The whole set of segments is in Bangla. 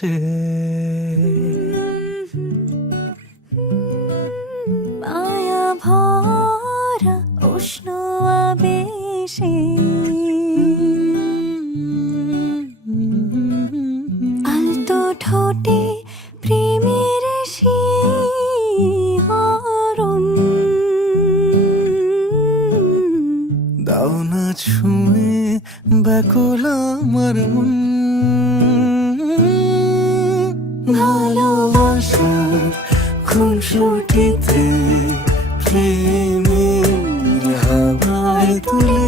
আসে। মায়া ভরা উষ্ণ আবেশে আলতো ঠোঁটে প্রেমের শিহরণ দাও না ছুঁয়ে ব্যাকুল আমার মন। ভালোবাসার খুনসুটিতে প্রেমের হাওয়ায় তুলে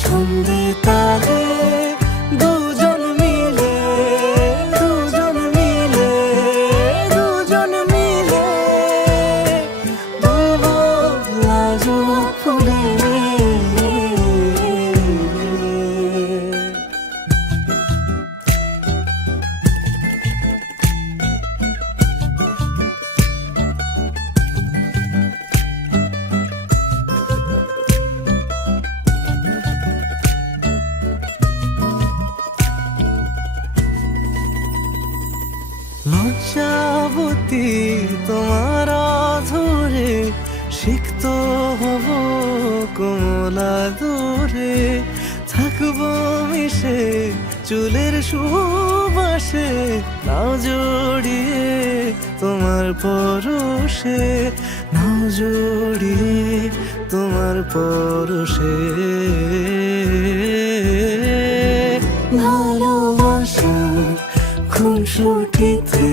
ছন্দে তালে দুজন মিলে, দুজন মিলে, দুজন মিলে দুবো লাজো ফুলে। লজ্জাবতী তোমার ধরে সিক্ত হব কমলা দূরে থাকবো মিশে চুলের সুবাসে নাও জড়িয়ে তোমার পরশে, নাও জড়িয়ে তোমার পরশে। ভালোবাসার খুনসুটিতে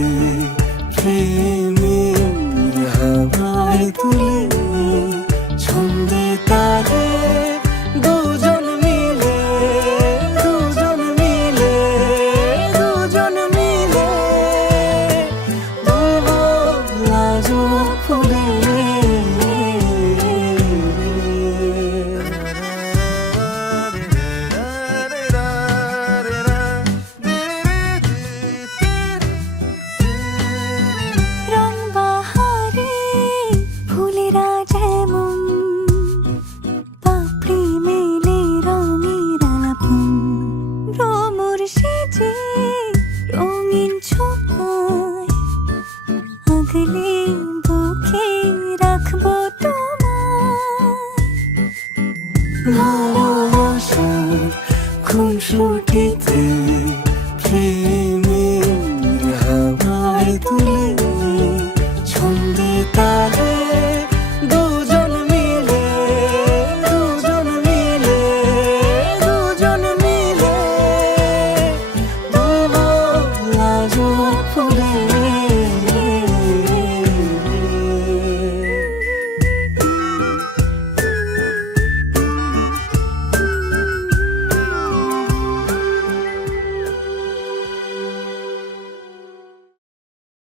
প্রেমের হাওয়ায় তুলে ছন্দে তালে দুজন মিলে, দুজন মিলে, দুজন মিলে দুবো লাজো ফুলে। রং বাহারে ফুলেরা যেমন পাপড়ি মেলে রঙের আলাপন ভ্রমর সেজে রঙিন ছোঁয়ায় আগলে বুকে রাখবো তোমায়।